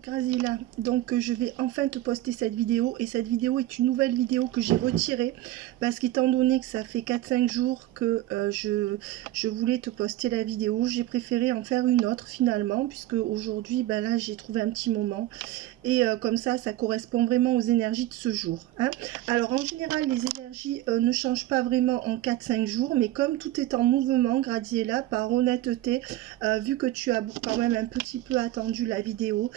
Graziella, donc je vais enfin te poster cette vidéo, et cette vidéo est une nouvelle vidéo que j'ai retirée parce qu'étant donné que ça fait 4-5 jours que je voulais te poster la vidéo, j'ai préféré en faire une autre finalement, puisque aujourd'hui ben là j'ai trouvé un petit moment et comme ça correspond vraiment aux énergies de ce jour, hein. Alors en général les énergies ne changent pas vraiment en 4-5 jours, mais comme tout est en mouvement, Graziella, par honnêteté, vu que tu as quand même un petit peu attendu la vidéo,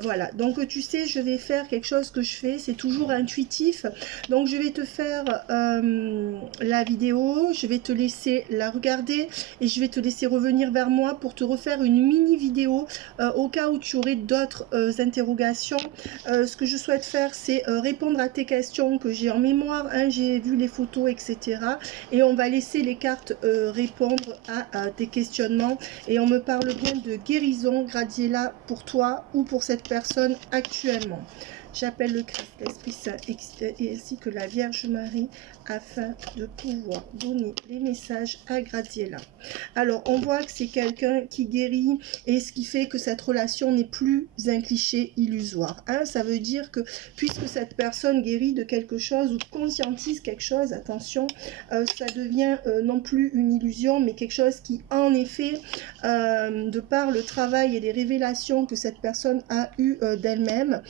voilà, donc tu sais, je vais faire quelque chose que je fais, c'est toujours intuitif, donc je vais te faire la vidéo, je vais te laisser la regarder et je vais te laisser revenir vers moi pour te refaire une mini vidéo au cas où tu aurais d'autres interrogations. Ce que je souhaite faire, c'est répondre à tes questions que j'ai en mémoire, hein, j'ai vu les photos, etc. Et on va laisser les cartes répondre à tes questionnements. Et on me parle bien de guérison, Graziella, pour toi ou pour cette personne actuellement. J'appelle le Christ, l'Esprit Saint et ainsi que la Vierge Marie afin de pouvoir donner les messages à Graziella. Alors, on voit que c'est quelqu'un qui guérit, et ce qui fait que cette relation n'est plus un cliché illusoire, hein. Ça veut dire que puisque cette personne guérit de quelque chose ou conscientise quelque chose, attention, ça devient non plus une illusion, mais quelque chose qui, en effet, de par le travail et les révélations que cette personne a eues d'elle-même,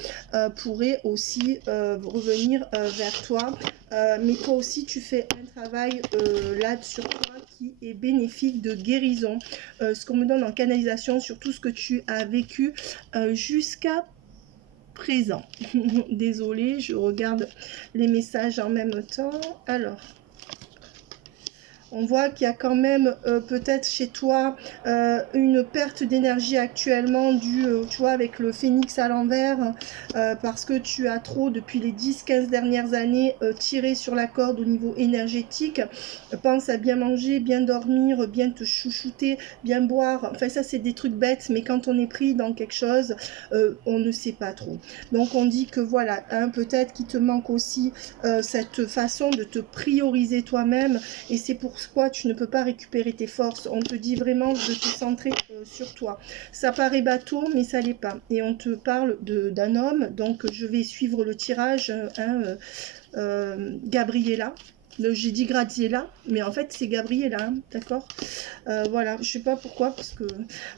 pourrait aussi revenir vers toi. Mais toi aussi tu fais un travail là sur toi qui est bénéfique de guérison, ce qu'on me donne en canalisation sur tout ce que tu as vécu jusqu'à présent. Désolée, je regarde les messages en même temps. Alors, on voit qu'il y a quand même peut-être chez toi une perte d'énergie actuellement due, tu vois, avec le phénix à l'envers, parce que tu as trop, depuis les 10-15 dernières années, tiré sur la corde au niveau énergétique. Pense à bien manger, bien dormir, bien te chouchouter, bien boire. Enfin, ça, c'est des trucs bêtes, mais quand on est pris dans quelque chose, on ne sait pas trop. Donc, on dit que voilà, hein, peut-être qu'il te manque aussi cette façon de te prioriser toi-même, et c'est pourquoi tu ne peux pas récupérer tes forces. On te dit vraiment de te centrer sur toi. Ça paraît bateau, mais ça l'est pas. Et on te parle d'un homme, donc je vais suivre le tirage, hein, Gabriella. J'ai dit Graziella, mais en fait c'est Gabriella, hein, d'accord. Voilà, je sais pas pourquoi, parce que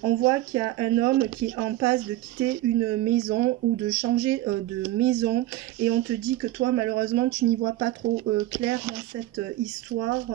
on voit qu'il y a un homme qui est en passe de quitter une maison ou de changer de maison, et on te dit que toi malheureusement tu n'y vois pas trop clair dans cette histoire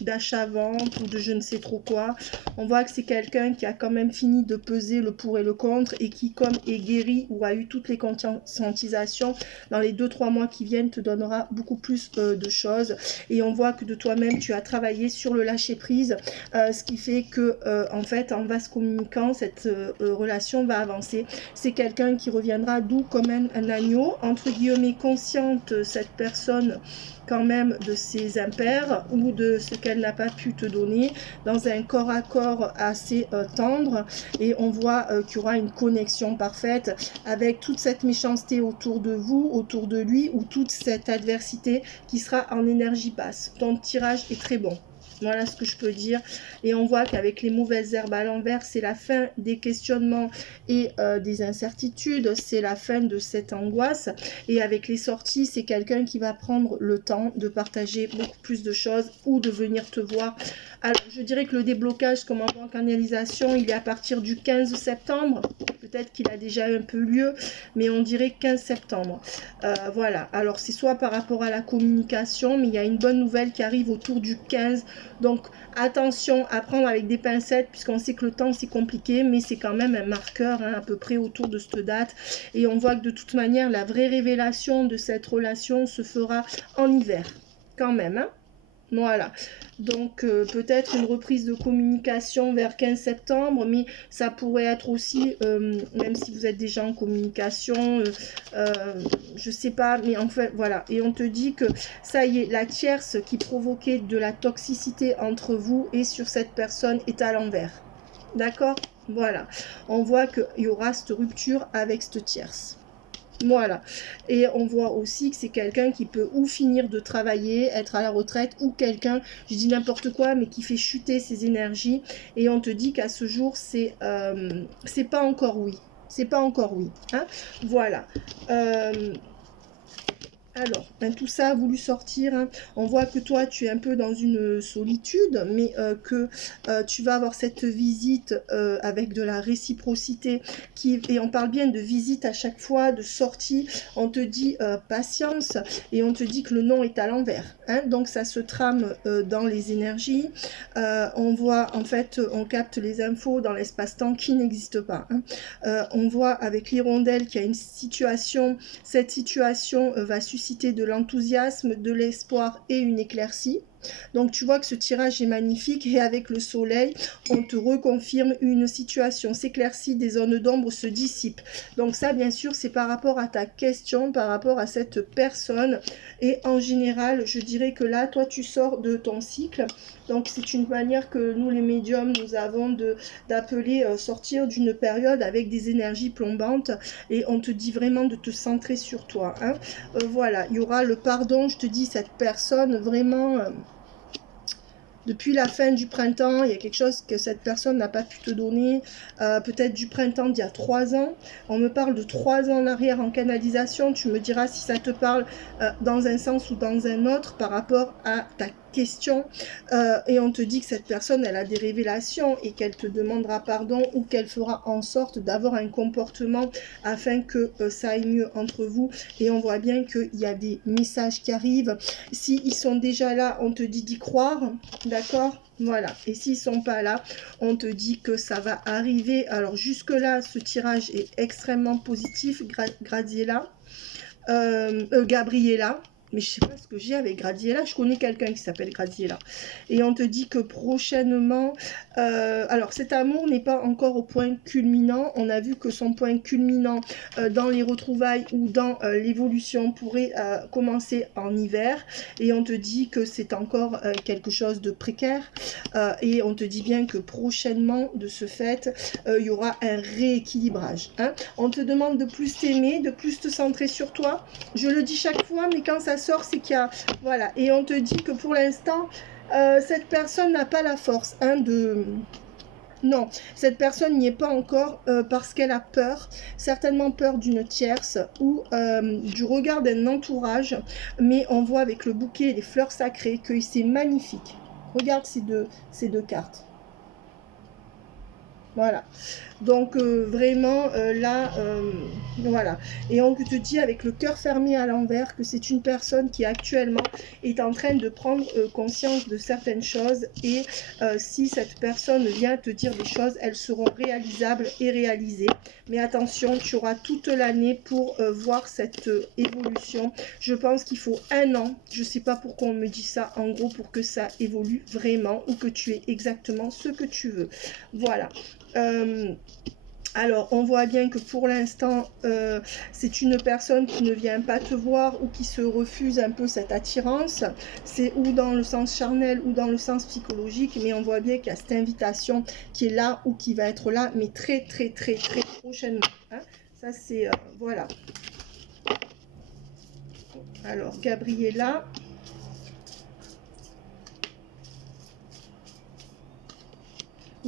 d'achat-vente ou de je ne sais trop quoi. On voit que c'est quelqu'un qui a quand même fini de peser le pour et le contre, et qui, comme est guéri ou a eu toutes les conscientisations, dans les 2-3 mois qui viennent te donnera beaucoup plus de choses. Et on voit que de toi-même tu as travaillé sur le lâcher prise, ce qui fait que en fait en vase communicant cette relation va avancer. C'est quelqu'un qui reviendra doux comme un agneau, entre guillemets consciente, cette personne quand même de ses impairs ou de ce qu'elle n'a pas pu te donner, dans un corps à corps assez tendre, et on voit qu'il y aura une connexion parfaite avec toute cette méchanceté autour de vous, autour de lui, ou toute cette adversité qui sera en énergie basse. Ton tirage est très bon. Voilà ce que je peux dire. Et on voit qu'avec les mauvaises herbes à l'envers, c'est la fin des questionnements et des incertitudes. C'est la fin de cette angoisse. Et avec les sorties, c'est quelqu'un qui va prendre le temps de partager beaucoup plus de choses ou de venir te voir. Alors, je dirais que le déblocage, comme en canalisation, il est à partir du 15 septembre. Peut-être qu'il a déjà un peu lieu, mais on dirait 15 septembre. Voilà. Alors, c'est soit par rapport à la communication, mais il y a une bonne nouvelle qui arrive autour du 15. Donc attention à prendre avec des pincettes, puisqu'on sait que le temps c'est compliqué, mais c'est quand même un marqueur, hein, à peu près autour de cette date. Et on voit que de toute manière la vraie révélation de cette relation se fera en hiver quand même, hein. Voilà, donc peut-être une reprise de communication vers 15 septembre, mais ça pourrait être aussi, même si vous êtes déjà en communication, je sais pas, mais en fait, voilà. Et on te dit que ça y est, la tierce qui provoquait de la toxicité entre vous et sur cette personne est à l'envers. D'accord? Voilà, on voit qu'il y aura cette rupture avec cette tierce. Voilà, et on voit aussi que c'est quelqu'un qui peut ou finir de travailler, être à la retraite, ou quelqu'un, je dis n'importe quoi, mais qui fait chuter ses énergies. Et on te dit qu'à ce jour, c'est pas encore oui. C'est pas encore oui. Hein. Voilà. Alors, tout ça a voulu sortir. Hein. On voit que toi, tu es un peu dans une solitude, mais que tu vas avoir cette visite avec de la réciprocité. Et on parle bien de visite à chaque fois, de sortie. On te dit patience et on te dit que le nom est à l'envers. Hein. Donc, ça se trame dans les énergies. On voit, en fait, on capte les infos dans l'espace-temps qui n'existe pas. Hein. On voit avec l'hirondelle qu'il y a une situation. Cette situation va susciter de l'enthousiasme, de l'espoir et une éclaircie. Donc tu vois que ce tirage est magnifique et avec le soleil, on te reconfirme une situation s'éclaircit, des zones d'ombre se dissipent. Donc ça, bien sûr, c'est par rapport à ta question, par rapport à cette personne. Et en général, je dirais que là, toi, tu sors de ton cycle. Donc c'est une manière que nous, les médiums, nous avons d'appeler sortir d'une période avec des énergies plombantes. Et on te dit vraiment de te centrer sur toi. Hein. Voilà, il y aura le pardon, je te dis, cette personne vraiment... depuis la fin du printemps, il y a quelque chose que cette personne n'a pas pu te donner, peut-être du printemps d'il y a 3 ans. On me parle de 3 ans en arrière en canalisation, tu me diras si ça te parle dans un sens ou dans un autre par rapport à ta question. Et on te dit que cette personne, elle a des révélations et qu'elle te demandera pardon ou qu'elle fera en sorte d'avoir un comportement afin que ça aille mieux entre vous. Et on voit bien qu'il y a des messages qui arrivent. S'ils sont déjà là, on te dit d'y croire. D'accord, voilà. Et s'ils sont pas là, on te dit que ça va arriver. Alors jusque là, ce tirage est extrêmement positif. Gabriella. Mais je sais pas ce que j'ai avec Gradiella. Je connais quelqu'un qui s'appelle Gradiella. Et on te dit que prochainement... alors cet amour n'est pas encore au point culminant. On a vu que son point culminant dans les retrouvailles ou dans l'évolution pourrait commencer en hiver. Et on te dit que c'est encore quelque chose de précaire. Et on te dit bien que prochainement, de ce fait, il y aura un rééquilibrage. Hein. On te demande de plus t'aimer, de plus te centrer sur toi. Je le dis chaque fois, mais quand ça sort, c'est qu'il y a... Voilà. Et on te dit que pour l'instant, cette personne n'a pas la force de... Non, cette personne n'y est pas encore parce qu'elle a peur, certainement peur d'une tierce ou du regard d'un entourage. Mais on voit avec le bouquet et les fleurs sacrées que c'est magnifique. Regarde ces deux cartes. Voilà. Donc vraiment là, voilà. Et on te dit avec le cœur fermé à l'envers que c'est une personne qui actuellement est en train de prendre conscience de certaines choses. Et si cette personne vient te dire des choses, elles seront réalisables et réalisées. Mais attention, tu auras toute l'année pour voir cette évolution. Je pense qu'il faut 1 an. Je ne sais pas pourquoi on me dit ça, en gros, pour que ça évolue vraiment ou que tu aies exactement ce que tu veux. Voilà. Alors, on voit bien que pour l'instant, c'est une personne qui ne vient pas te voir ou qui se refuse un peu cette attirance. C'est ou dans le sens charnel ou dans le sens psychologique, mais on voit bien qu'il y a cette invitation qui est là ou qui va être là, mais très, très, très, très prochainement. Hein. Ça, c'est... voilà. Alors, Gabriella...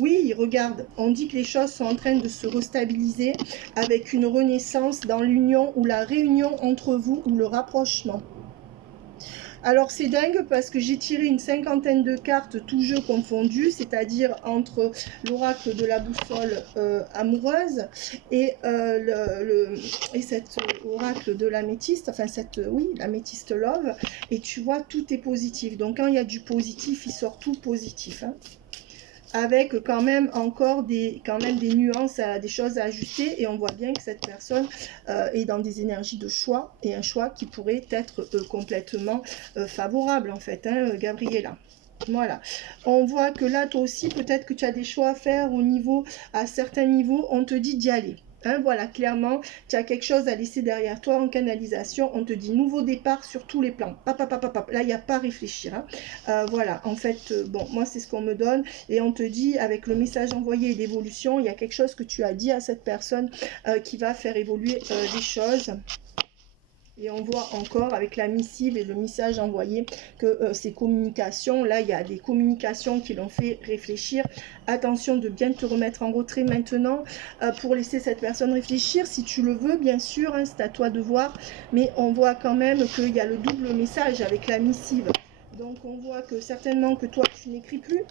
Oui, regarde, on dit que les choses sont en train de se restabiliser avec une renaissance dans l'union ou la réunion entre vous ou le rapprochement. Alors c'est dingue parce que j'ai tiré une 50aine de cartes, tout jeu confondu, c'est-à-dire entre l'oracle de la boussole amoureuse et, cet oracle de l'améthyste, enfin l'améthyste love, et tu vois, tout est positif. Donc quand il y a du positif, il sort tout positif. Hein. Avec quand même encore des nuances, des choses à ajuster, et on voit bien que cette personne est dans des énergies de choix, et un choix qui pourrait être complètement favorable en fait, hein, Gabriella. Voilà, on voit que là toi aussi peut-être que tu as des choix à faire à certains niveaux, on te dit d'y aller. Hein, voilà, clairement, tu as quelque chose à laisser derrière toi en canalisation. On te dit nouveau départ sur tous les plans. Là, il n'y a pas à réfléchir. Hein. Voilà, en fait, bon, moi, c'est ce qu'on me donne. Et on te dit, avec le message envoyé et l'évolution, il y a quelque chose que tu as dit à cette personne qui va faire évoluer les choses. Et on voit encore avec la missive et le message envoyé que ces communications, là il y a des communications qui l'ont fait réfléchir. Attention de bien te remettre en retrait maintenant pour laisser cette personne réfléchir si tu le veux, bien sûr, hein, c'est à toi de voir. Mais on voit quand même qu'il y a le double message avec la missive. Donc on voit que certainement que toi tu n'écris plus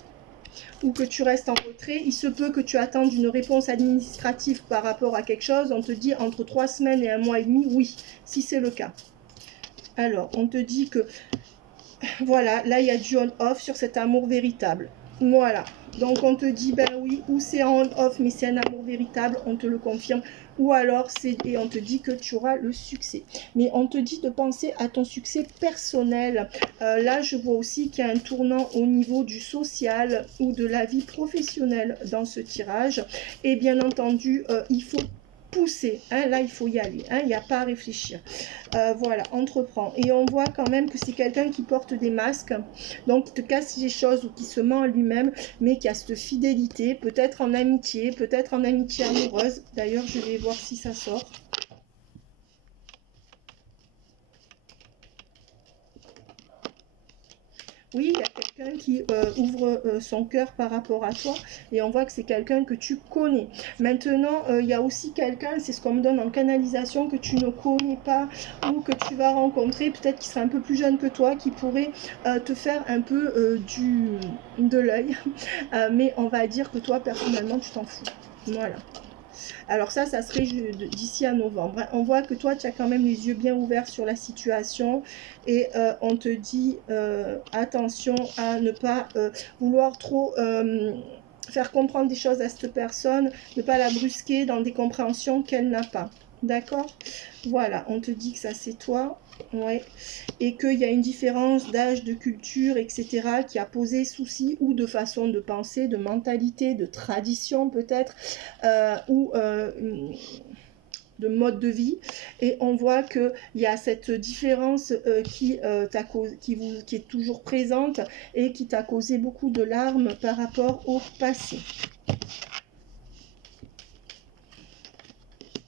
ou que tu restes en retrait. Il se peut que tu attendes une réponse administrative par rapport à quelque chose. On te dit entre 3 semaines et 1 mois et demi, oui, si c'est le cas. Alors, on te dit que, voilà, là, il y a du on-off sur cet amour véritable. Voilà. Donc, on te dit, ben oui, ou c'est en on-off, mais c'est un amour véritable, on te le confirme. Ou alors, et on te dit que tu auras le succès. Mais on te dit de penser à ton succès personnel. Là, je vois aussi qu'il y a un tournant au niveau du social ou de la vie professionnelle dans ce tirage. Et bien entendu, il faut pousser, hein, là il faut y aller, hein, il n'y a pas à réfléchir. Voilà, entreprend. Et on voit quand même que c'est quelqu'un qui porte des masques, donc qui te casse les choses ou qui se ment à lui-même, mais qui a cette fidélité, peut-être en amitié amoureuse. D'ailleurs, je vais voir si ça sort. Oui, il y a quelqu'un qui ouvre son cœur par rapport à toi et on voit que c'est quelqu'un que tu connais. Maintenant, il y a aussi quelqu'un, c'est ce qu'on me donne en canalisation, que tu ne connais pas ou que tu vas rencontrer, peut-être qui sera un peu plus jeune que toi, qui pourrait te faire un peu de l'œil. Mais on va dire que toi, personnellement, tu t'en fous. Voilà. Alors ça serait d'ici à novembre. On voit que toi, tu as quand même les yeux bien ouverts sur la situation et on te dit attention à ne pas vouloir trop faire comprendre des choses à cette personne, ne pas la brusquer dans des compréhensions qu'elle n'a pas. D'accord? Voilà, on te dit que ça c'est toi. Ouais. Et qu'il y a une différence d'âge, de culture, etc. qui a posé souci ou de façon de penser, de mentalité, de tradition peut-être, ou de mode de vie. Et on voit qu'il y a cette différence qui est toujours présente et qui t'a causé beaucoup de larmes par rapport au passé.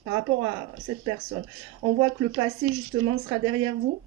Par rapport à cette personne. On voit que le passé justement sera derrière vous.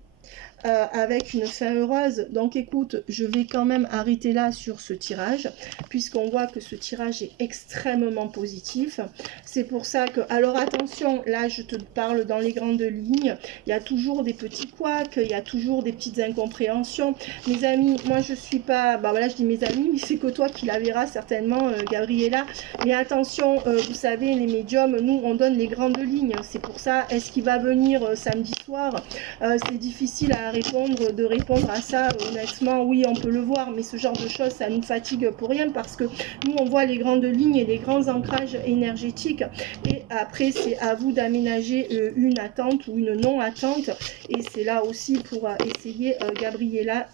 Avec une fin heureuse. Donc écoute, je vais quand même arrêter là sur ce tirage, puisqu'on voit que ce tirage est extrêmement positif. C'est pour ça que, alors attention, là je te parle dans les grandes lignes, il y a toujours des petits couacs, il y a toujours des petites incompréhensions. Mes amis, moi je suis pas, bah voilà je dis mes amis, mais c'est que toi qui la verras certainement, Gabriella. Mais attention, vous savez, les médiums, nous on donne les grandes lignes. C'est pour ça, est-ce qu'il va venir samedi soir? C'est difficile à répondre à ça, honnêtement. Oui, on peut le voir, mais ce genre de choses, ça nous fatigue pour rien, parce que nous, on voit les grandes lignes et les grands ancrages énergétiques, et après, c'est à vous d'aménager une attente ou une non-attente, et c'est là aussi pour essayer, Gabriella,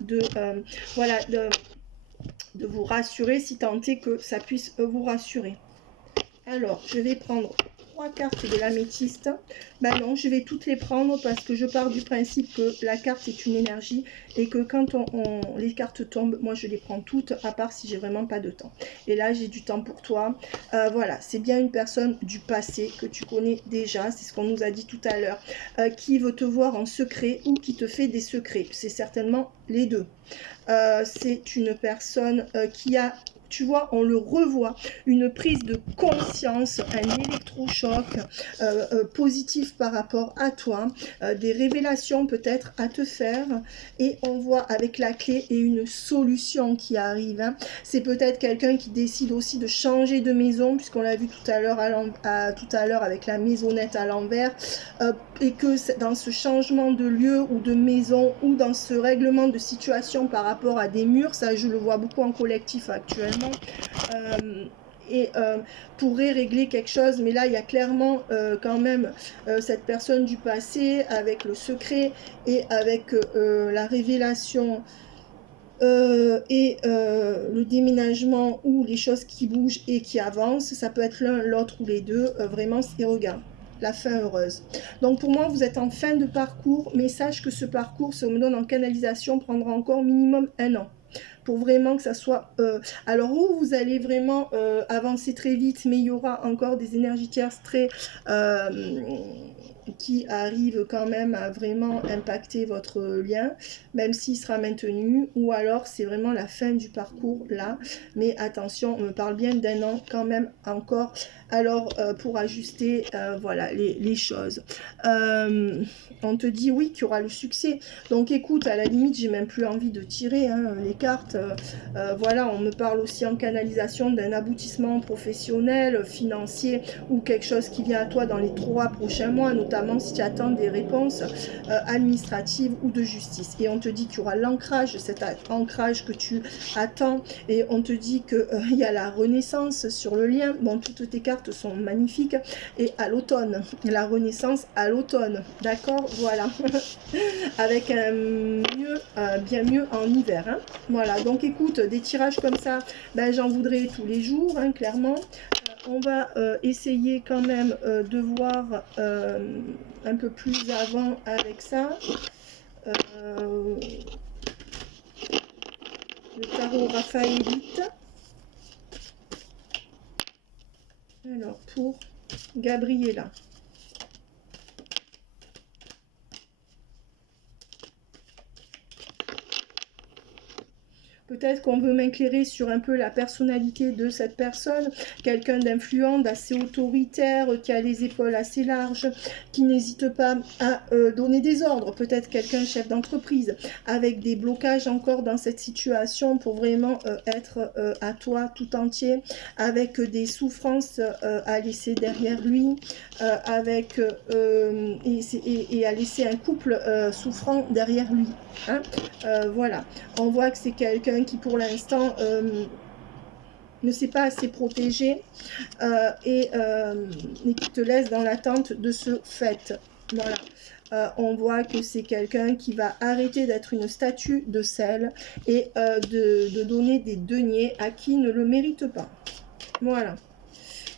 voilà, de vous rassurer, si tant est que ça puisse vous rassurer. Alors, je vais prendre 3 cartes de l'améthyste. Ben non, je vais toutes les prendre parce que je pars du principe que la carte est une énergie et que quand les cartes tombent, moi je les prends toutes, à part si j'ai vraiment pas de temps. Et là, j'ai du temps pour toi. Voilà, c'est bien une personne du passé que tu connais déjà, c'est ce qu'on nous a dit tout à l'heure, qui veut te voir en secret ou qui te fait des secrets. C'est certainement les deux. C'est une personne qui a... Tu vois, on le revoit, une prise de conscience, un électrochoc positif par rapport à toi, des révélations peut-être à te faire, et on voit avec la clé et une solution qui arrive. Hein. C'est peut-être quelqu'un qui décide aussi de changer de maison, puisqu'on l'a vu tout à l'heure avec la maisonnette à l'envers, et que dans ce changement de lieu ou de maison ou dans ce règlement de situation par rapport à des murs, ça je le vois beaucoup en collectif actuellement, pourrait régler quelque chose, mais là il y a clairement quand même cette personne du passé avec le secret et avec la révélation le déménagement ou les choses qui bougent et qui avancent. Ça peut être l'un, l'autre ou les deux, vraiment. Et regarde, la fin heureuse. Donc pour moi, vous êtes en fin de parcours, mais sache que ce parcours, si on me donne en canalisation, prendra encore minimum 1 an. Pour vraiment que ça soit... alors vous allez vraiment avancer très vite, mais il y aura encore des énergie tierces très qui arrive quand même à vraiment impacter votre lien, même s'il sera maintenu, ou alors c'est vraiment la fin du parcours là. Mais attention, on me parle bien d'un an quand même encore, alors pour ajuster voilà les choses. On te dit oui qu'il y aura le succès, donc écoute, à la limite j'ai même plus envie de tirer hein, les cartes. Voilà, on me parle aussi en canalisation d'un aboutissement professionnel, financier, ou quelque chose qui vient à toi dans les 3 prochains mois, notamment si tu attends des réponses administratives ou de justice. Et on te dit qu'il y aura l'ancrage, cet ancrage que tu attends, et on te dit qu'il y a la renaissance sur le lien. Bon, toutes tes cartes sont magnifiques, et à l'automne, la renaissance à l'automne, d'accord, voilà, avec un mieux, bien mieux en hiver, hein. Voilà, donc écoute, des tirages comme ça, ben, j'en voudrais tous les jours, hein, clairement. On va essayer quand même de voir un peu plus avant avec ça. Le tarot Raphaélite. Alors, pour Gabriella. Peut-être qu'on veut m'éclairer sur un peu la personnalité de cette personne, quelqu'un d'influent, d'assez autoritaire, qui a les épaules assez larges, qui n'hésite pas à donner des ordres, peut-être quelqu'un chef d'entreprise, avec des blocages encore dans cette situation pour vraiment être à toi tout entier, avec des souffrances à laisser derrière lui, avec et à laisser un couple souffrant derrière lui. Hein, voilà, on voit que c'est quelqu'un qui pour l'instant ne s'est pas assez protégé et qui te laisse dans l'attente de ce fait. Voilà. On voit que c'est quelqu'un qui va arrêter d'être une statue de sel et de donner des deniers à qui ne le mérite pas. Voilà.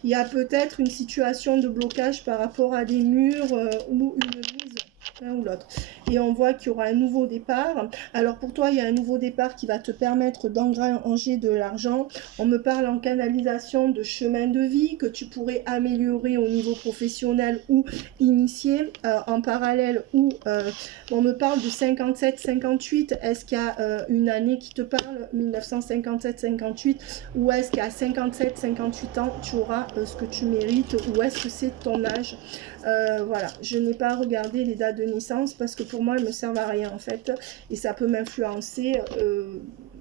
Il y a peut-être une situation de blocage par rapport à des murs ou une mise l'un ou l'autre. Et on voit qu'il y aura un nouveau départ. Alors pour toi, il y a un nouveau départ qui va te permettre d'engranger de l'argent. On me parle en canalisation de chemin de vie que tu pourrais améliorer au niveau professionnel ou initier en parallèle. Ou on me parle de 57-58. Est-ce qu'il y a une année qui te parle, 1957-58, ou est-ce qu'à 57-58 ans, tu auras ce que tu mérites, ou est-ce que c'est ton âge? Voilà, je n'ai pas regardé les dates de naissance parce que pour moi elles me servent à rien en fait, et ça peut m'influencer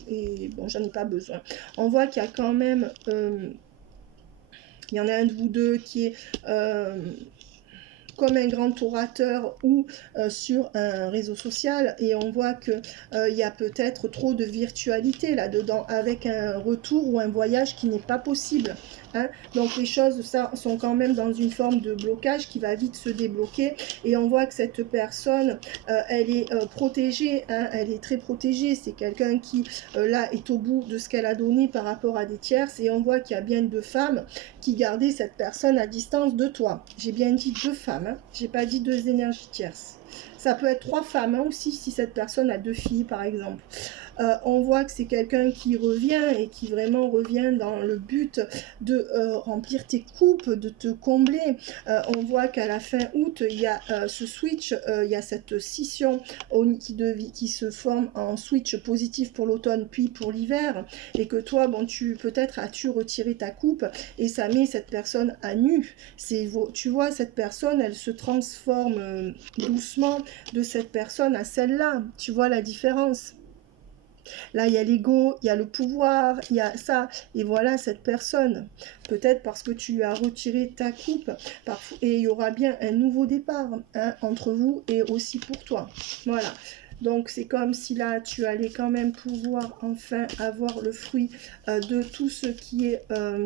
et bon, j'en ai pas besoin. On voit qu'il y a quand même il y en a un de vous deux qui est comme un grand orateur ou sur un réseau social, et on voit que il y a peut-être trop de virtualité là-dedans, avec un retour ou un voyage qui n'est pas possible. Hein. Donc les choses ça, sont quand même dans une forme de blocage qui va vite se débloquer, et on voit que cette personne elle est protégée, hein, elle est très protégée. C'est quelqu'un qui là est au bout de ce qu'elle a donné par rapport à des tierces, et on voit qu'il y a bien 2 femmes qui gardaient cette personne à distance de toi. J'ai bien dit 2 femmes, hein. J'ai pas dit 2 énergies tierces. Ça peut être 3 femmes hein, aussi, si cette personne a 2 filles par exemple. On voit que c'est quelqu'un qui revient, et qui vraiment revient dans le but de remplir tes coupes, de te combler. On voit qu'à la fin août, il y a ce switch, il y a cette scission qui se forme en switch positif pour l'automne puis pour l'hiver, et que toi, bon, peut-être as-tu retiré ta coupe, et ça met cette personne à nu. Tu vois, cette personne, elle se transforme doucement de cette personne à celle-là. Tu vois la différence? Là, il y a l'ego, il y a le pouvoir, il y a ça. Et voilà cette personne. Peut-être parce que tu lui as retiré ta coupe. Et il y aura bien un nouveau départ hein, entre vous et aussi pour toi. Voilà. Donc, c'est comme si là, tu allais quand même pouvoir enfin avoir le fruit de tout ce qui est...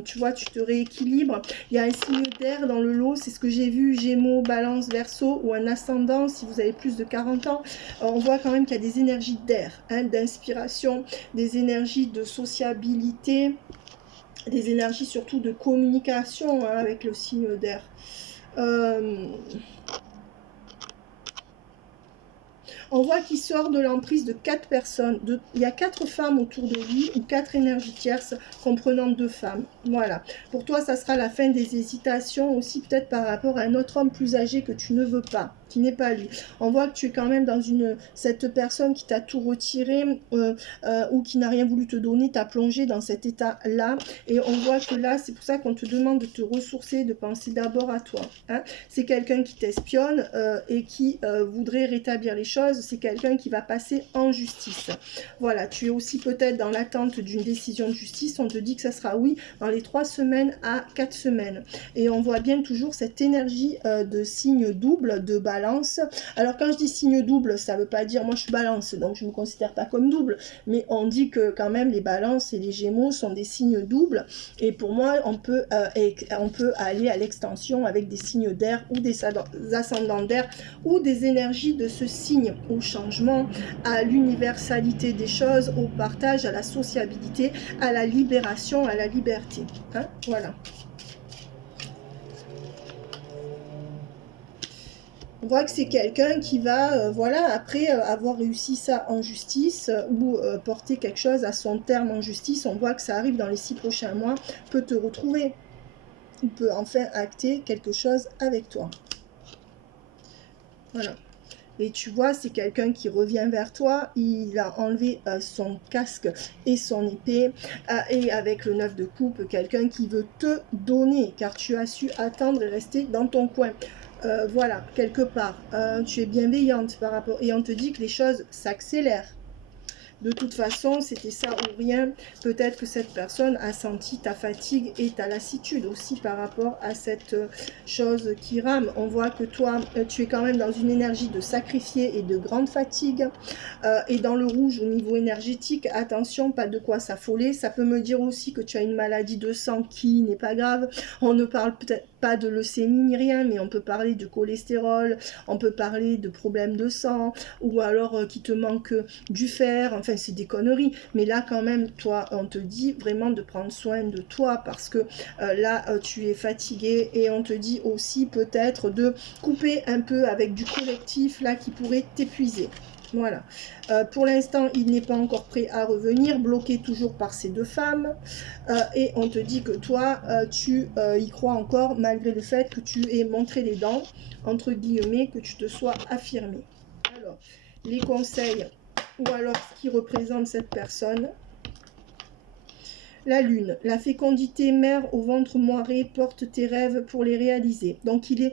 tu vois, tu te rééquilibres. Il y a un signe d'air dans le lot. C'est ce que j'ai vu. Gémeaux, Balance, Verseau ou un ascendant si vous avez plus de 40 ans. On voit quand même qu'il y a des énergies d'air, hein, d'inspiration, des énergies de sociabilité, des énergies surtout de communication hein, avec le signe d'air. On voit qu'il sort de l'emprise de 4 personnes. Il y a 4 femmes autour de lui, ou 4 énergies tierces comprenant 2 femmes. Voilà. Pour toi, ça sera la fin des hésitations aussi, peut-être par rapport à un autre homme plus âgé que tu ne veux pas, qui n'est pas lui. On voit que tu es quand même dans cette personne qui t'a tout retiré ou qui n'a rien voulu te donner, t'a plongé dans cet état-là. Et on voit que là, c'est pour ça qu'on te demande de te ressourcer, de penser d'abord à toi. Hein. C'est quelqu'un qui t'espionne et qui voudrait rétablir les choses. C'est quelqu'un qui va passer en justice. Voilà, tu es aussi peut-être dans l'attente d'une décision de justice. On te dit que ça sera oui dans les 3 semaines à 4 semaines. Et on voit bien toujours cette énergie de signe double, de balance. Alors quand je dis signe double, ça ne veut pas dire moi je suis balance, donc je ne me considère pas comme double. Mais on dit que quand même les balances et les gémeaux sont des signes doubles. Et pour moi, on peut aller à l'extension avec des signes d'air ou des ascendants d'air ou des énergies de ce signe au changement, à l'universalité des choses, au partage, à la sociabilité, à la libération, à la liberté. Hein, voilà. On voit que c'est quelqu'un qui va, voilà, après avoir réussi ça en justice ou porter quelque chose à son terme en justice, on voit que ça arrive dans les 6 prochains mois, peut te retrouver. Il peut enfin acter quelque chose avec toi. Voilà. Et tu vois, c'est quelqu'un qui revient vers toi, il a enlevé son casque et son épée, et avec le 9 de coupe, quelqu'un qui veut te donner, car tu as su attendre et rester dans ton coin. Voilà, quelque part, tu es bienveillante par rapport, et on te dit que les choses s'accélèrent. De toute façon, c'était ça ou rien. Peut-être que cette personne a senti ta fatigue et ta lassitude aussi par rapport à cette chose qui rame. On voit que toi, tu es quand même dans une énergie de sacrifier et de grande fatigue. Et dans le rouge au niveau énergétique, attention, pas de quoi s'affoler. Ça peut me dire aussi que tu as une maladie de sang qui n'est pas grave. On ne parle peut-être pas de leucémie ni rien, mais on peut parler de cholestérol, on peut parler de problèmes de sang, ou alors qu'il te manque du fer, enfin c'est des conneries, mais là quand même, toi, on te dit vraiment de prendre soin de toi, parce que là, tu es fatigué, et on te dit aussi peut-être de couper un peu avec du collectif, là, qui pourrait t'épuiser. Voilà. Pour l'instant, il n'est pas encore prêt à revenir, bloqué toujours par ces 2 femmes. Et on te dit que toi, tu y crois encore, malgré le fait que tu aies montré les dents, entre guillemets, que tu te sois affirmé. Alors, les conseils, ou alors ce qui représente cette personne. La lune, la fécondité mère au ventre moiré, porte tes rêves pour les réaliser. Donc il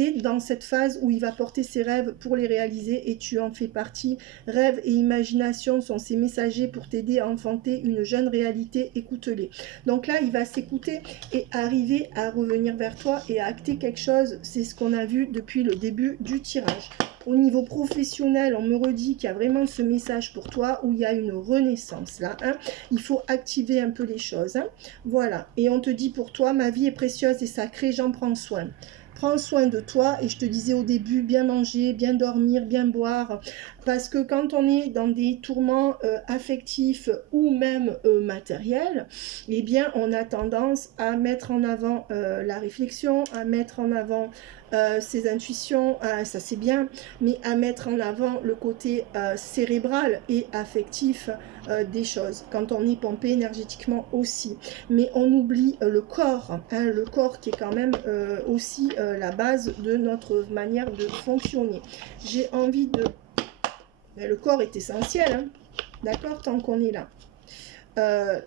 est dans cette phase où il va porter ses rêves pour les réaliser, et tu en fais partie. Rêve et imagination sont ses messagers pour t'aider à enfanter une jeune réalité. Écoute-les. Donc là, il va s'écouter et arriver à revenir vers toi et à acter quelque chose. C'est ce qu'on a vu depuis le début du tirage. Au niveau professionnel, on me redit qu'il y a vraiment ce message pour toi où il y a une renaissance là. Hein. Il faut activer un peu les choses. Hein. Voilà. Et on te dit pour toi, ma vie est précieuse et sacrée, j'en prends soin. Prends soin de toi, et je te disais au début, bien manger, bien dormir, bien boire, parce que quand on est dans des tourments affectifs ou même matériels, eh bien on a tendance à mettre en avant la réflexion, à mettre en avant ses intuitions, ça c'est bien, mais à mettre en avant le côté cérébral et affectif des choses, quand on est pompé énergétiquement aussi. Mais on oublie le corps, hein, le corps qui est quand même aussi la base de notre manière de fonctionner. J'ai envie de... Mais le corps est essentiel, hein, d'accord, tant qu'on est là.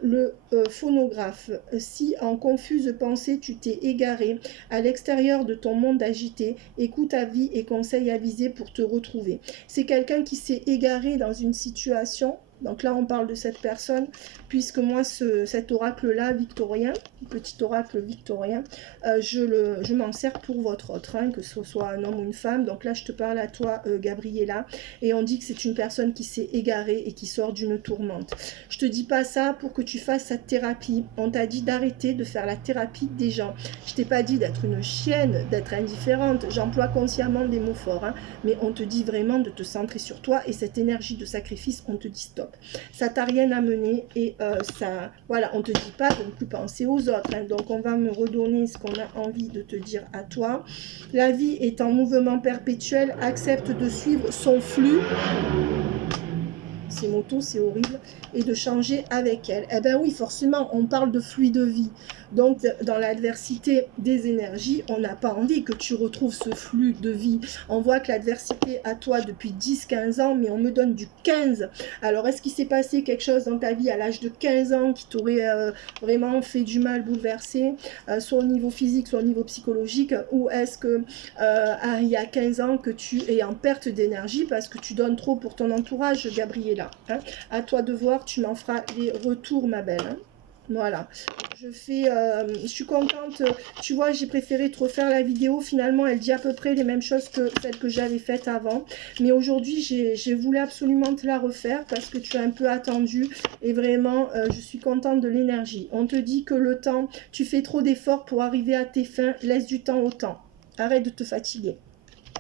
Le phonographe, si en confuse pensée tu t'es égaré à l'extérieur de ton monde agité, écoute avis et conseils avisés pour te retrouver. C'est quelqu'un qui s'est égaré dans une situation. Donc là, on parle de cette personne, puisque moi, cet oracle-là, victorien, petit oracle victorien, je m'en sers pour votre autre, hein, que ce soit un homme ou une femme. Donc là, je te parle à toi, Gabriella, et on dit que c'est une personne qui s'est égarée et qui sort d'une tourmente. Je te dis pas ça pour que tu fasses cette thérapie. On t'a dit d'arrêter de faire la thérapie des gens. Je t'ai pas dit d'être une chienne, d'être indifférente. J'emploie consciemment des mots forts, hein, mais on te dit vraiment de te centrer sur toi, et cette énergie de sacrifice, on te dit stop. stop. Ça t'a rien amené et ça, voilà, on te dit pas de ne plus penser aux autres. Hein. Donc, on va me redonner ce qu'on a envie de te dire à toi. La vie est en mouvement perpétuel. Accepte de suivre son flux. Ces motos, c'est horrible, et de changer avec elle. Eh bien oui, forcément, on parle de flux de vie. Donc, dans l'adversité des énergies, on n'a pas envie que tu retrouves ce flux de vie. On voit que l'adversité à toi depuis 10-15 ans, mais on me donne du 15. Alors, est-ce qu'il s'est passé quelque chose dans ta vie à l'âge de 15 ans qui t'aurait vraiment fait du mal, bouleversé, soit au niveau physique, soit au niveau psychologique, ou est-ce que il y a 15 ans que tu es en perte d'énergie parce que tu donnes trop pour ton entourage, Gabriella. Hein. À toi de voir, tu m'en feras les retours, ma belle. Hein. Voilà, je suis contente, tu vois, j'ai préféré te refaire la vidéo, finalement elle dit à peu près les mêmes choses que celle que j'avais faite avant, mais aujourd'hui j'ai voulu absolument te la refaire parce que tu as un peu attendu et vraiment je suis contente de l'énergie. On te dit que le temps, tu fais trop d'efforts pour arriver à tes fins, laisse du temps au temps, arrête de te fatiguer.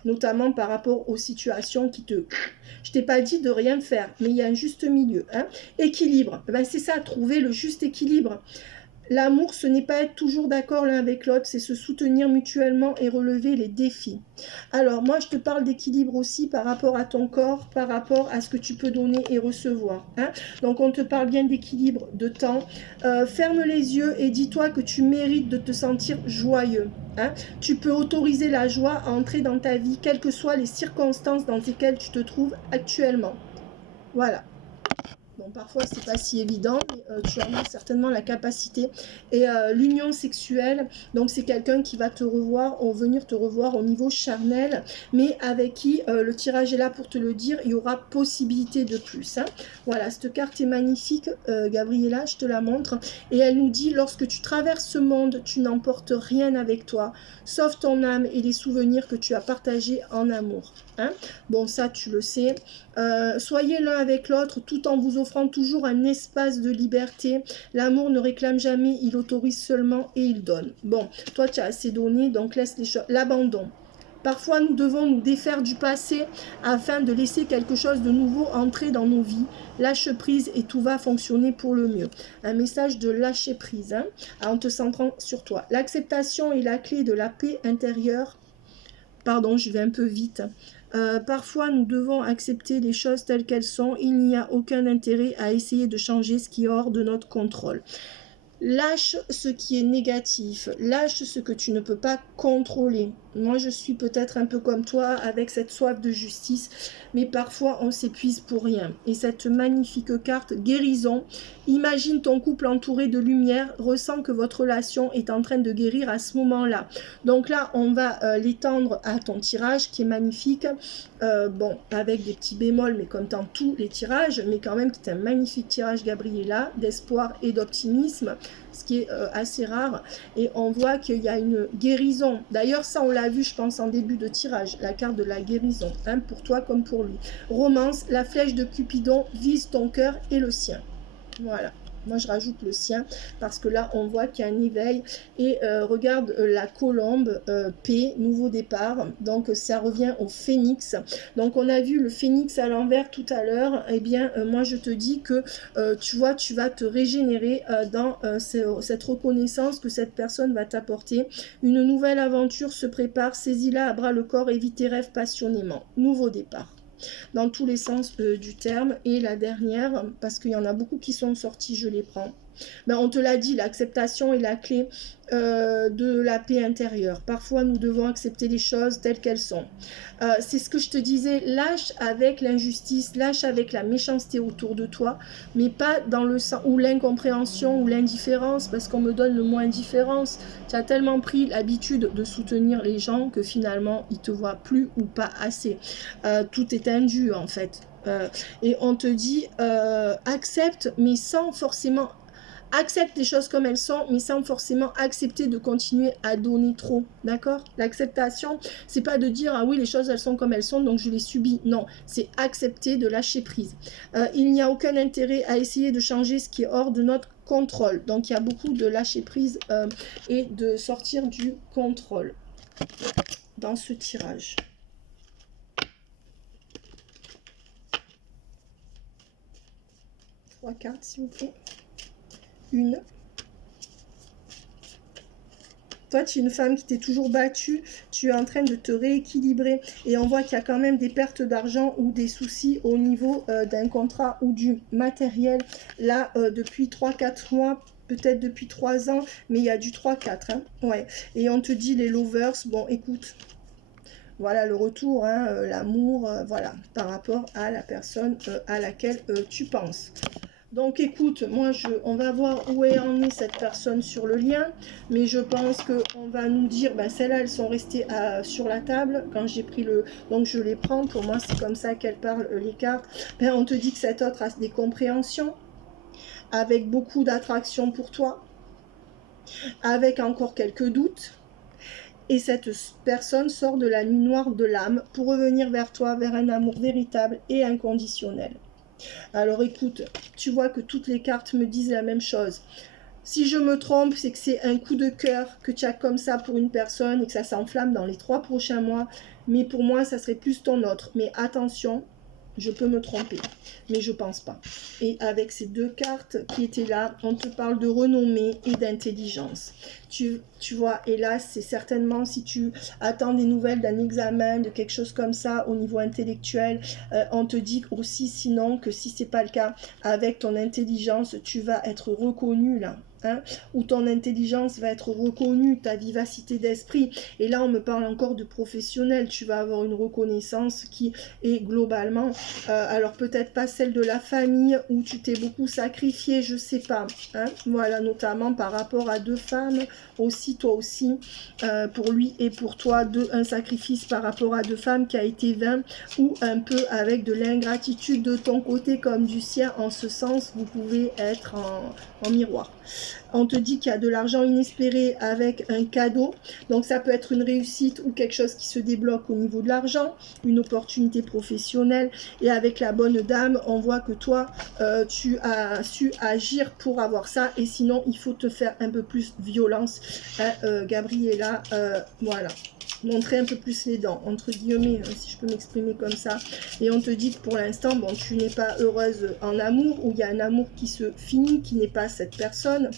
Notamment par rapport aux situations qui te... Je t'ai pas dit de rien faire, mais il y a un juste milieu. Hein. Équilibre, ben, c'est ça, trouver le juste équilibre. L'amour, ce n'est pas être toujours d'accord l'un avec l'autre, c'est se soutenir mutuellement et relever les défis. Alors, moi, je te parle d'équilibre aussi par rapport à ton corps, par rapport à ce que tu peux donner et recevoir. Hein. Donc, on te parle bien d'équilibre, de temps. Ferme les yeux et dis-toi que tu mérites de te sentir joyeux. Hein. Tu peux autoriser la joie à entrer dans ta vie, quelles que soient les circonstances dans lesquelles tu te trouves actuellement. Voilà. Bon, parfois, c'est pas si évident, mais tu en as certainement la capacité. Et l'union sexuelle, donc c'est quelqu'un qui va te revoir, ou venir te revoir au niveau charnel, mais avec qui, le tirage est là pour te le dire, il y aura possibilité de plus. Hein. Voilà, cette carte est magnifique, Gabriella, je te la montre. Et elle nous dit, lorsque tu traverses ce monde, tu n'emportes rien avec toi, sauf ton âme et les souvenirs que tu as partagés en amour. Hein. Bon, ça, tu le sais. Soyez l'un avec l'autre tout en vous offrant toujours un espace de liberté. L'amour ne réclame jamais, il autorise seulement et il donne. Bon, toi tu as assez donné, donc laisse les choses. L'abandon. Parfois nous devons nous défaire du passé afin de laisser quelque chose de nouveau entrer dans nos vies. Lâche prise et tout va fonctionner pour le mieux. Un message de lâcher prise, hein, en te centrant sur toi. L'acceptation est la clé de la paix intérieure. Pardon, je vais un peu vite. Parfois, nous devons accepter les choses telles qu'elles sont. Il n'y a aucun intérêt à essayer de changer ce qui est hors de notre contrôle. Lâche ce qui est négatif, lâche ce que tu ne peux pas contrôler. Moi, je suis peut-être un peu comme toi avec cette soif de justice, mais parfois on s'épuise pour rien. Et cette magnifique carte guérison, imagine ton couple entouré de lumière, ressens que votre relation est en train de guérir à ce moment-là. Donc là, on va l'étendre à ton tirage qui est magnifique. Bon, avec des petits bémols, mais comme dans tous les tirages, mais quand même c'est un magnifique tirage, Gabriella, d'espoir et d'optimisme, ce qui est assez rare, et on voit qu'il y a une guérison. D'ailleurs, ça on l'a vu, je pense, en début de tirage, la carte de la guérison, hein, pour toi comme pour lui. Romance, la flèche de Cupidon vise ton cœur et le sien. Voilà. Moi, je rajoute le sien parce que là, on voit qu'il y a un éveil. Et regarde la colombe, P, nouveau départ. Donc, ça revient au phénix. Donc, on a vu le phénix à l'envers tout à l'heure. Eh bien, moi, je te dis que, tu vois, tu vas te régénérer dans cette reconnaissance que cette personne va t'apporter. Une nouvelle aventure se prépare. Saisis-la à bras le corps et vis tes rêves passionnément. Nouveau départ. Dans tous les sens du terme. Et la dernière, parce qu'il y en a beaucoup qui sont sortis, je les prends. Ben, on te l'a dit, l'acceptation est la clé de la paix intérieure. Parfois, nous devons accepter les choses telles qu'elles sont. C'est ce que je te disais, lâche avec l'injustice, lâche avec la méchanceté autour de toi, mais pas dans le sens ou l'incompréhension ou l'indifférence, parce qu'on me donne le mot indifférence. Tu as tellement pris l'habitude de soutenir les gens que finalement, ils te voient plus ou pas assez. Tout est indu, en fait. Et on te dit, accepte, mais sans forcément... Accepte les choses comme elles sont, mais sans forcément accepter de continuer à donner trop, d'accord? L'acceptation, c'est pas de dire, ah oui, les choses, elles sont comme elles sont, donc je les subis. Non, c'est accepter de lâcher prise. Il n'y a aucun intérêt à essayer de changer ce qui est hors de notre contrôle. Donc, il y a beaucoup de lâcher prise et de sortir du contrôle dans ce tirage. 3 cartes, s'il vous plaît. Une. Toi, tu es une femme qui t'est toujours battue, tu es en train de te rééquilibrer et on voit qu'il y a quand même des pertes d'argent ou des soucis au niveau d'un contrat ou du matériel. Là, depuis 3-4 mois, peut-être depuis 3 ans, mais il y a du 3-4. Hein, ouais. Et on te dit les lovers, bon, écoute, voilà le retour, hein, l'amour, voilà, par rapport à la personne à laquelle tu penses. Donc écoute, moi on va voir où en est cette personne sur le lien, mais je pense qu'on va nous dire, ben celles-là elles sont restées sur la table quand j'ai pris le, donc je les prends, pour moi c'est comme ça qu'elles parlent les cartes. Ben, on te dit que cette autre a des compréhensions, avec beaucoup d'attraction pour toi, avec encore quelques doutes, et cette personne sort de la nuit noire de l'âme pour revenir vers toi, vers un amour véritable et inconditionnel. Alors écoute, tu vois que toutes les cartes me disent la même chose. Si je me trompe, c'est que c'est un coup de cœur que tu as comme ça pour une personne et que ça s'enflamme dans les 3 prochains mois. Mais pour moi, ça serait plus ton autre. Mais attention, je peux me tromper, mais je pense pas. Et avec ces 2 cartes qui étaient là, on te parle de renommée et d'intelligence. Tu vois, et là, c'est certainement si tu attends des nouvelles d'un examen, de quelque chose comme ça au niveau intellectuel, on te dit aussi sinon que si c'est pas le cas, avec ton intelligence, tu vas être reconnu là. Hein, où ton intelligence va être reconnue, ta vivacité d'esprit. Et là, on me parle encore de professionnel. Tu vas avoir une reconnaissance qui est globalement, alors peut-être pas celle de la famille où tu t'es beaucoup sacrifié, je sais pas. Hein, voilà, notamment par rapport à 2 femmes, aussi toi aussi, pour lui et pour toi, un sacrifice par rapport à 2 femmes qui a été vain, ou un peu avec de l'ingratitude de ton côté comme du sien. En ce sens, vous pouvez être en miroir. On te dit qu'il y a de l'argent inespéré avec un cadeau, donc ça peut être une réussite ou quelque chose qui se débloque au niveau de l'argent, une opportunité professionnelle, et avec la bonne dame, on voit que toi, tu as su agir pour avoir ça, et sinon il faut te faire un peu plus violence, hein, Gabriella, voilà. Montrer un peu plus les dents, entre guillemets, si je peux m'exprimer comme ça. Et on te dit que pour l'instant, bon, tu n'es pas heureuse en amour, ou il y a un amour qui se finit, qui n'est pas cette personne,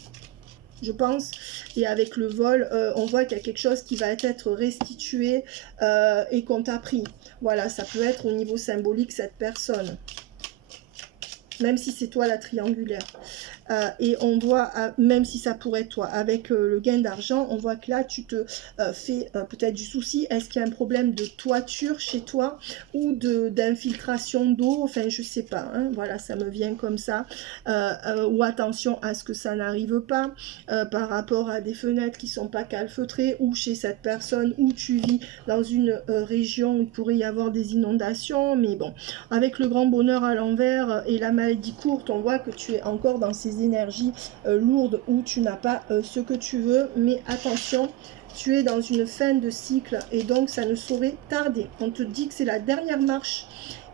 je pense. Et avec le vol, on voit qu'il y a quelque chose qui va être restitué et qu'on t'a pris. Voilà, ça peut être au niveau symbolique cette personne. Même si c'est toi la triangulaire. Et on voit, même si ça pourrait être toi, avec le gain d'argent, on voit que là, tu te fais peut-être du souci. Est-ce qu'il y a un problème de toiture chez toi ou d'infiltration d'eau? Enfin, je sais pas. Hein, voilà, ça me vient comme ça. Ou attention à ce que ça n'arrive pas par rapport à des fenêtres qui sont pas calfeutrées, ou chez cette personne où tu vis dans une région où il pourrait y avoir des inondations. Mais bon, avec le grand bonheur à l'envers et la maladie courte, on voit que tu es encore dans ces énergies lourdes où tu n'as pas ce que tu veux, mais attention, tu es dans une fin de cycle et donc ça ne saurait tarder. On te dit que c'est la dernière marche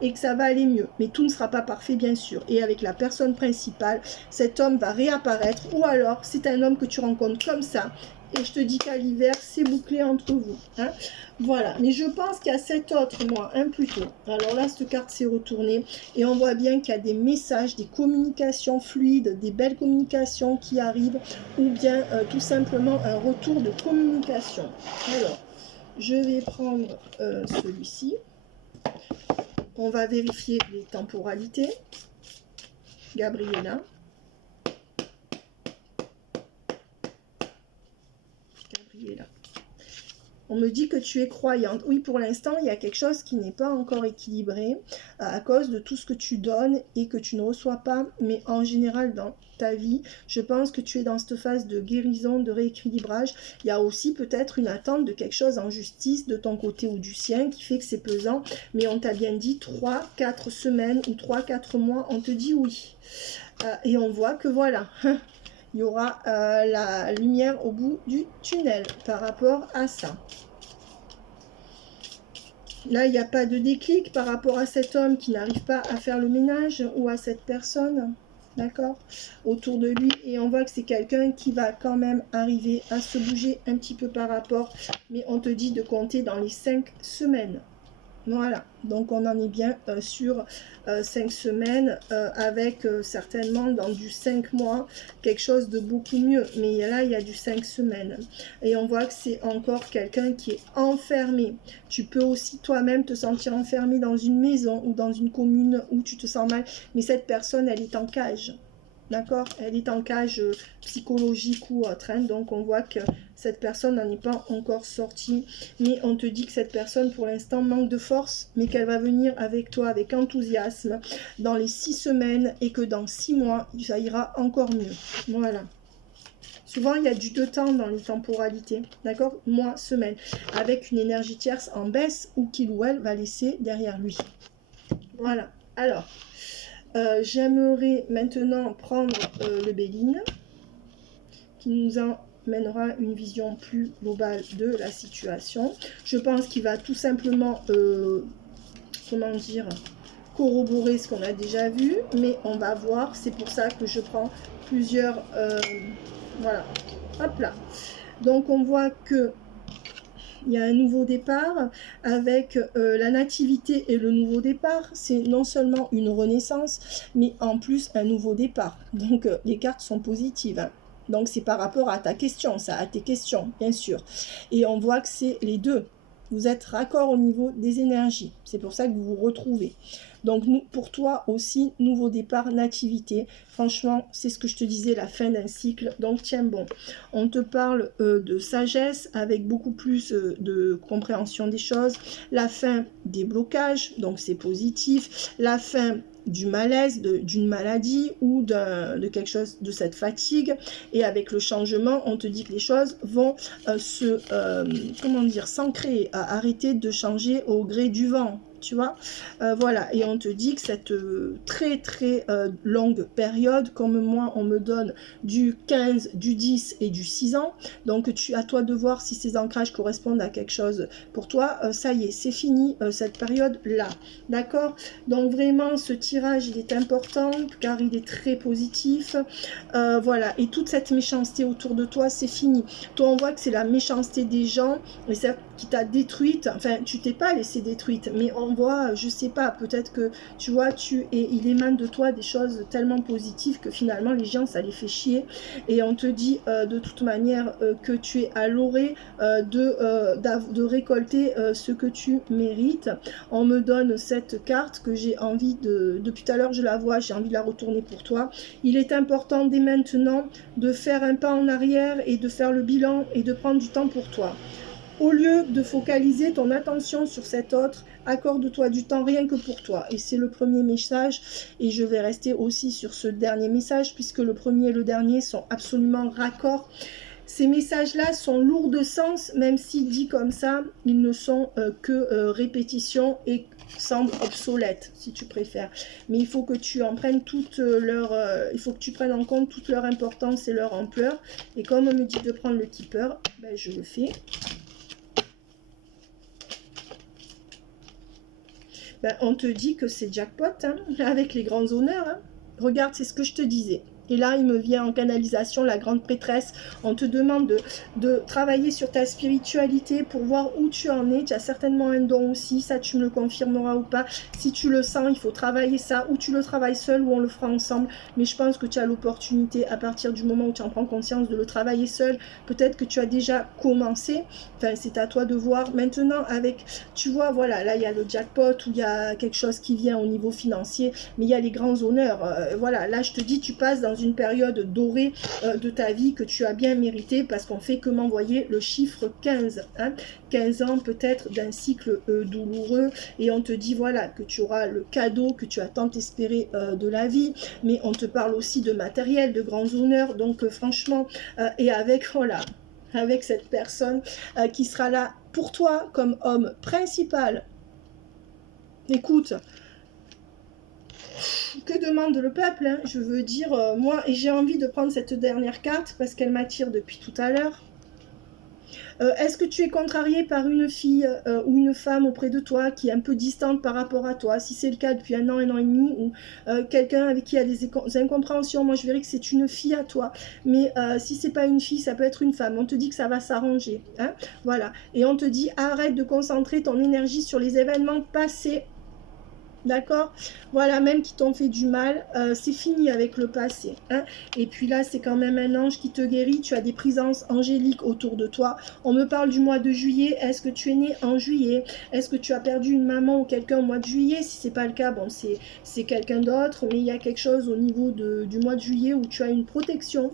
et que ça va aller mieux, mais tout ne sera pas parfait bien sûr. Et avec la personne principale, cet homme va réapparaître, ou alors c'est un homme que tu rencontres comme ça et je te dis qu'à l'hiver c'est bouclé entre vous, hein. Voilà, mais je pense qu'il y a 7 autres mois, un plus tôt. Alors là, cette carte s'est retournée et on voit bien qu'il y a des messages, des communications fluides, des belles communications qui arrivent, ou bien tout simplement un retour de communication. Alors, je vais prendre celui-ci. On va vérifier les temporalités. Gabriella. On me dit que tu es croyante. Oui, pour l'instant, il y a quelque chose qui n'est pas encore équilibré à cause de tout ce que tu donnes et que tu ne reçois pas. Mais en général, dans ta vie, je pense que tu es dans cette phase de guérison, de rééquilibrage. Il y a aussi peut-être une attente de quelque chose en justice de ton côté ou du sien qui fait que c'est pesant. Mais on t'a bien dit 3-4 semaines ou 3-4 mois, on te dit oui. Et on voit que voilà... il y aura la lumière au bout du tunnel par rapport à ça. Là, il n'y a pas de déclic par rapport à cet homme qui n'arrive pas à faire le ménage, ou à cette personne, d'accord, autour de lui. Et on voit que c'est quelqu'un qui va quand même arriver à se bouger un petit peu par rapport, mais on te dit de compter dans les 5 semaines. Voilà, donc on en est bien sur 5 semaines avec certainement dans du 5 mois, quelque chose de beaucoup mieux. Mais là, il y a du 5 semaines. Et on voit que c'est encore quelqu'un qui est enfermé. Tu peux aussi toi-même te sentir enfermé dans une maison ou dans une commune où tu te sens mal. Mais cette personne, elle est en cage. D'accord? Elle est en cage psychologique ou autre. Hein. Donc on voit que cette personne n'en est pas encore sortie. Mais on te dit que cette personne pour l'instant manque de force. Mais qu'elle va venir avec toi avec enthousiasme dans les 6 semaines. Et que dans 6 mois, ça ira encore mieux. Voilà. Souvent, il y a du 2 temps dans les temporalités. D'accord? Mois, semaine. Avec une énergie tierce en baisse ou qu'il ou elle va laisser derrière lui. Voilà. Alors... j'aimerais maintenant prendre le Béline qui nous emmènera une vision plus globale de la situation. Je pense qu'il va tout simplement, comment dire, corroborer ce qu'on a déjà vu, mais on va voir. C'est pour ça que je prends plusieurs... voilà, hop là. Donc on voit que il y a un nouveau départ avec la nativité et le nouveau départ. C'est non seulement une renaissance, mais en plus un nouveau départ. Donc les cartes sont positives. Hein. Donc c'est par rapport à ta question, ça, à tes questions, bien sûr. Et on voit que c'est les deux. Vous êtes raccord au niveau des énergies. C'est pour ça que vous vous retrouvez. Donc pour toi aussi, nouveau départ, nativité. Franchement, c'est ce que je te disais, la fin d'un cycle. Donc tiens bon, on te parle de sagesse avec beaucoup plus de compréhension des choses. La fin des blocages, donc c'est positif. La fin du malaise, d'une maladie ou de quelque chose, de cette fatigue. Et avec le changement, on te dit que les choses vont comment dire, s'ancrer, arrêter de changer au gré du vent. Tu vois, voilà, et on te dit que cette très longue période, comme moi on me donne du 15, du 10 et du 6 ans, donc à toi de voir si ces ancrages correspondent à quelque chose pour toi. Ça y est, c'est fini cette période là, d'accord? Donc vraiment ce tirage il est important car il est très positif, voilà, et toute cette méchanceté autour de toi c'est fini. Toi on voit que c'est la méchanceté des gens et ça qui t'a détruite, enfin tu t'es pas laissé détruite, mais on voit, je sais pas, peut-être que tu vois, il émane de toi des choses tellement positives que finalement les gens ça les fait chier et on te dit de toute manière que tu es à l'orée de récolter ce que tu mérites. On me donne cette carte que j'ai envie depuis tout à l'heure je la vois, j'ai envie de la retourner pour toi. Il est important dès maintenant de faire un pas en arrière et de faire le bilan et de prendre du temps pour toi. Au lieu de focaliser ton attention sur cet autre, accorde-toi du temps rien que pour toi. Et c'est le premier message. Et je vais rester aussi sur ce dernier message puisque le premier et le dernier sont absolument raccords. Ces messages-là sont lourds de sens, même si dit comme ça, ils ne sont que répétition et semblent obsolètes, si tu préfères. Mais il faut que tu en prennes il faut que tu prennes en compte toute leur importance et leur ampleur. Et comme on me dit de prendre le keeper, ben je le fais. Ben, on te dit que c'est jackpot, hein, avec les grands honneurs. Hein. Regarde, c'est ce que je te disais. Et là, il me vient en canalisation la grande prêtresse. On te demande de travailler sur ta spiritualité pour voir où tu en es. Tu as certainement un don aussi. Ça, tu me le confirmeras ou pas. Si tu le sens, il faut travailler ça. Ou tu le travailles seul ou on le fera ensemble. Mais je pense que tu as l'opportunité, à partir du moment où tu en prends conscience, de le travailler seul. Peut-être que tu as déjà commencé. Enfin, c'est à toi de voir. Maintenant, avec, tu vois, voilà, là, il y a le jackpot où il y a quelque chose qui vient au niveau financier. Mais il y a les grands honneurs. Voilà, là, je te dis, tu passes dans une période dorée de ta vie que tu as bien mérité parce qu'on fait que m'envoyer le chiffre 15. Hein, 15 ans peut-être d'un cycle douloureux et on te dit voilà que tu auras le cadeau que tu as tant espéré de la vie, mais on te parle aussi de matériel, de grands honneurs, donc franchement, et avec voilà, avec cette personne qui sera là pour toi comme homme principal. Écoute, que demande le peuple, hein? Je veux dire, moi, et j'ai envie de prendre cette dernière carte parce qu'elle m'attire depuis tout à l'heure. Est-ce que tu es contrarié par une fille ou une femme auprès de toi qui est un peu distante par rapport à toi? Si c'est le cas depuis un an et demi, ou quelqu'un avec qui il y a des incompréhensions, moi je verrais que c'est une fille à toi. Mais si c'est pas une fille, ça peut être une femme. On te dit que ça va s'arranger. Hein, voilà. Et on te dit arrête de concentrer ton énergie sur les événements passés. D'accord? Voilà, même qui t'ont fait du mal, c'est fini avec le passé. Hein. Et puis là, c'est quand même un ange qui te guérit. Tu as des présences angéliques autour de toi. On me parle du mois de juillet. Est-ce que tu es né en juillet? Est-ce que tu as perdu une maman ou quelqu'un au mois de juillet? Si c'est pas le cas, bon, c'est quelqu'un d'autre. Mais il y a quelque chose au niveau du mois de juillet où tu as une protection.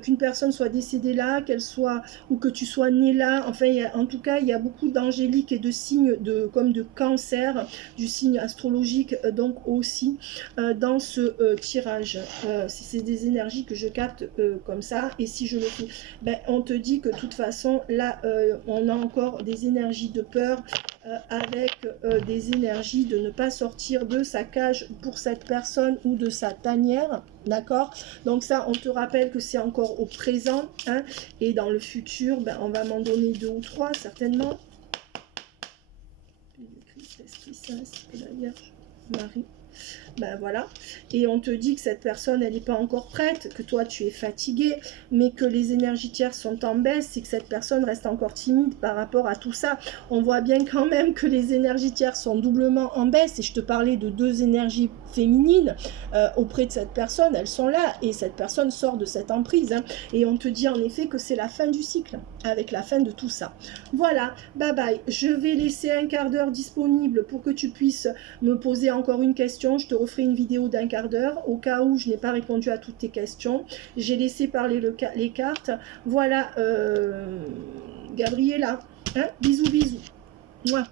Qu'une personne soit décédée là, qu'elle soit, ou que tu sois né là. Enfin, en tout cas, il y a beaucoup d'angéliques et de signes comme de cancer, du signe astrologique, donc aussi dans ce tirage. C'est des énergies que je capte comme ça. Et si je le fais, ben, on te dit que de toute façon, là, on a encore des énergies de peur, avec des énergies de ne pas sortir de sa cage pour cette personne ou de sa tanière. D'accord? Donc ça, on te rappelle que c'est encore au présent. Hein, et dans le futur, ben, on va m'en donner 2 ou 3 certainement. Le Christ, Esprit Saint, ainsi que la Vierge Marie. Ben voilà, et on te dit que cette personne elle n'est pas encore prête, que toi tu es fatigué, mais que les énergies tierces sont en baisse, c'est que cette personne reste encore timide par rapport à tout ça. On voit bien quand même que les énergies tierces sont doublement en baisse, et je te parlais de 2 énergies féminines auprès de cette personne, elles sont là, et cette personne sort de cette emprise, hein, et on te dit en effet que c'est la fin du cycle, avec la fin de tout ça. Voilà, bye bye, je vais laisser un quart d'heure disponible pour que tu puisses me poser encore une question. Je te referai une vidéo d'1 quart d'heure au cas où je n'ai pas répondu à toutes tes questions. J'ai laissé parler les cartes. Voilà, Gabriella, hein, bisous bisous. Mouah.